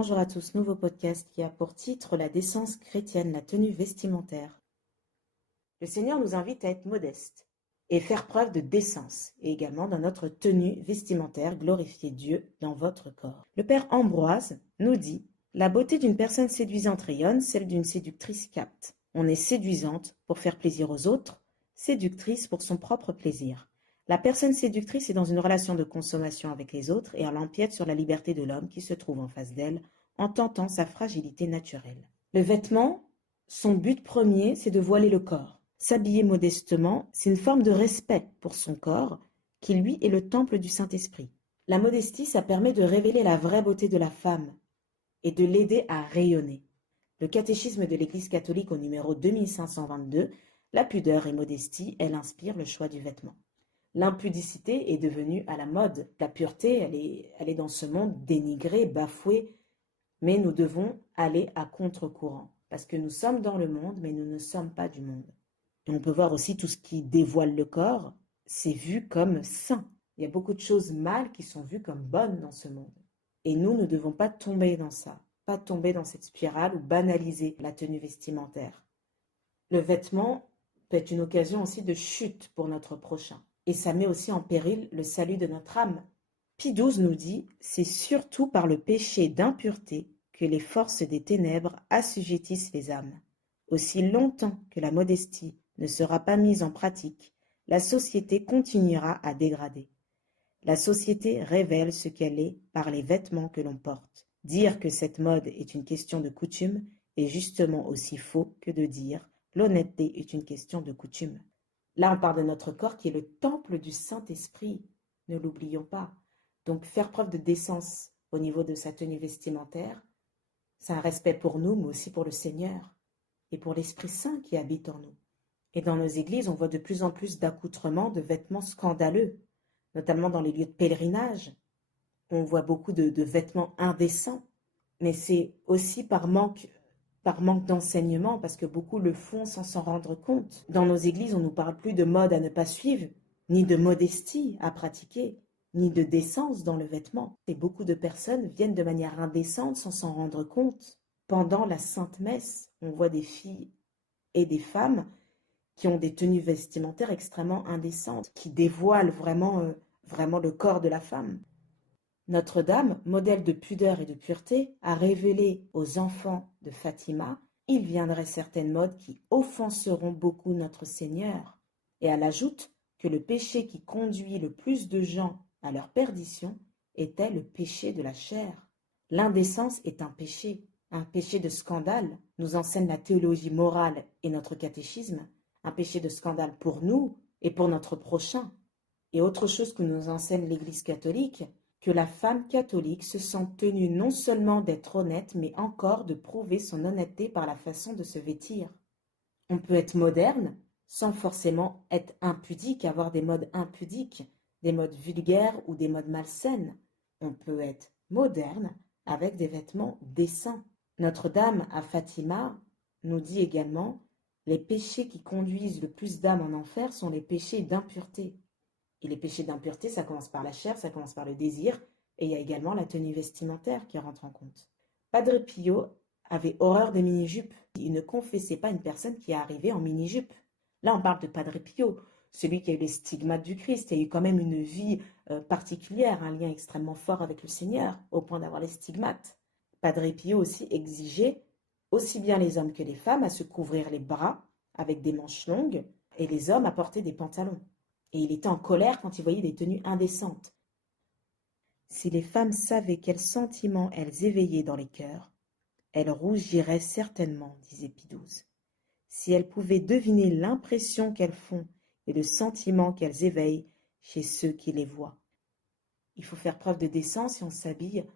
Bonjour à tous, nouveau podcast qui a pour titre La décence chrétienne, la tenue vestimentaire. Le Seigneur nous invite à être modestes et faire preuve de décence, et également dans notre tenue vestimentaire, glorifier Dieu dans votre corps. Le Père Ambroise nous dit « La beauté d'une personne séduisante rayonne, celle d'une séductrice capte. On est séduisante pour faire plaisir aux autres, séductrice pour son propre plaisir. La personne séductrice est dans une relation de consommation avec les autres et elle empiète sur la liberté de l'homme qui se trouve en face d'elle en tentant sa fragilité naturelle. Le vêtement, son but premier, c'est de voiler le corps. S'habiller modestement, c'est une forme de respect pour son corps, qui lui est le temple du Saint-Esprit. La modestie, ça permet de révéler la vraie beauté de la femme et de l'aider à rayonner. Le catéchisme de l'Église catholique au numéro 2522, la pudeur et modestie, elle inspire le choix du vêtement. L'impudicité est devenue à la mode. La pureté, elle est dans ce monde dénigrée, bafouée, mais nous devons aller à contre-courant, parce que nous sommes dans le monde, mais nous ne sommes pas du monde. Et on peut voir aussi tout ce qui dévoile le corps, c'est vu comme sain. Il y a beaucoup de choses mal qui sont vues comme bonnes dans ce monde. Et nous ne devons pas tomber dans ça, pas tomber dans cette spirale ou banaliser la tenue vestimentaire. Le vêtement peut être une occasion aussi de chute pour notre prochain. Et ça met aussi en péril le salut de notre âme. Pie XII nous dit « C'est surtout par le péché d'impureté que les forces des ténèbres assujettissent les âmes. Aussi longtemps que la modestie ne sera pas mise en pratique, la société continuera à dégrader. La société révèle ce qu'elle est par les vêtements que l'on porte. Dire que cette mode est une question de coutume est justement aussi faux que de dire « l'honnêteté est une question de coutume ». Là, on parle de notre corps qui est le temple du Saint-Esprit. Ne l'oublions pas. Donc, faire preuve de décence au niveau de sa tenue vestimentaire, c'est un respect pour nous, mais aussi pour le Seigneur et pour l'Esprit Saint qui habite en nous. Et dans nos églises, on voit de plus en plus d'accoutrements, de vêtements scandaleux, notamment dans les lieux de pèlerinage. On voit beaucoup de vêtements indécents, mais c'est aussi par manque d'enseignement, parce que beaucoup le font sans s'en rendre compte. Dans nos églises, on ne nous parle plus de mode à ne pas suivre, ni de modestie à pratiquer, ni de décence dans le vêtement. Et beaucoup de personnes viennent de manière indécente sans s'en rendre compte. Pendant la Sainte Messe, on voit des filles et des femmes qui ont des tenues vestimentaires extrêmement indécentes, qui dévoilent vraiment le corps de la femme. Notre-Dame, modèle de pudeur et de pureté, a révélé aux enfants de Fatima « Il viendrait certaines modes qui offenseront beaucoup notre Seigneur ». Et elle ajoute que le péché qui conduit le plus de gens à leur perdition était le péché de la chair. L'indécence est un péché de scandale, nous enseigne la théologie morale et notre catéchisme, un péché de scandale pour nous et pour notre prochain. Et autre chose que nous enseigne l'Église catholique, que la femme catholique se sent tenue non seulement d'être honnête, mais encore de prouver son honnêteté par la façon de se vêtir. On peut être moderne sans forcément être impudique, avoir des modes impudiques, des modes vulgaires ou des modes malsaines. On peut être moderne avec des vêtements décents. Notre-Dame à Fatima nous dit également « Les péchés qui conduisent le plus d'âmes en enfer sont les péchés d'impureté ». Et les péchés d'impureté, ça commence par la chair, ça commence par le désir, et il y a également la tenue vestimentaire qui rentre en compte. Padre Pio avait horreur des mini-jupes. Il ne confessait pas une personne qui est arrivée en mini-jupe. Là, on parle de Padre Pio, celui qui a eu les stigmates du Christ, qui a eu quand même une vie particulière, un lien extrêmement fort avec le Seigneur, au point d'avoir les stigmates. Padre Pio aussi exigeait, aussi bien les hommes que les femmes, à se couvrir les bras avec des manches longues, et les hommes à porter des pantalons. Et il était en colère quand il voyait des tenues indécentes. Si les femmes savaient quels sentiments elles éveillaient dans les cœurs, elles rougiraient certainement, disait Pie XII. Si elles pouvaient deviner l'impression qu'elles font et le sentiment qu'elles éveillent chez ceux qui les voient. Il faut faire preuve de décence et on s'habille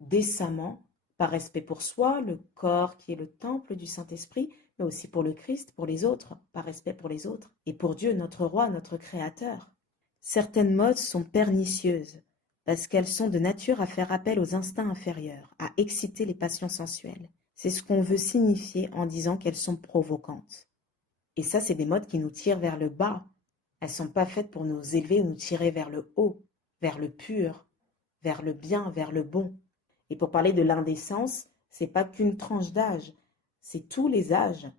décemment, par respect pour soi, le corps qui est le temple du Saint-Esprit, mais aussi pour le Christ, pour les autres, par respect pour les autres, et pour Dieu, notre roi, notre créateur. Certaines modes sont pernicieuses, parce qu'elles sont de nature à faire appel aux instincts inférieurs, à exciter les passions sensuelles. C'est ce qu'on veut signifier en disant qu'elles sont provocantes. Et ça, c'est des modes qui nous tirent vers le bas. Elles ne sont pas faites pour nous élever ou nous tirer vers le haut, vers le pur, vers le bien, vers le bon. Et pour parler de l'indécence, c'est pas qu'une tranche d'âge, c'est tous les âges.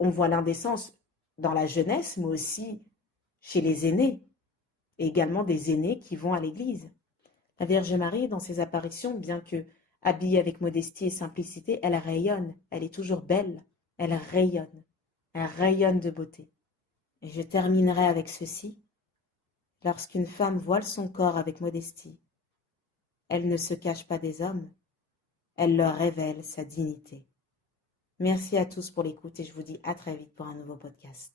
On voit l'indécence dans la jeunesse, mais aussi chez les aînés, et également des aînés qui vont à l'église. La Vierge Marie, dans ses apparitions, bien que habillée avec modestie et simplicité, elle rayonne, elle est toujours belle, elle rayonne de beauté. Et je terminerai avec ceci. Lorsqu'une femme voile son corps avec modestie, elle ne se cache pas des hommes, elle leur révèle sa dignité. Merci à tous pour l'écoute et je vous dis à très vite pour un nouveau podcast.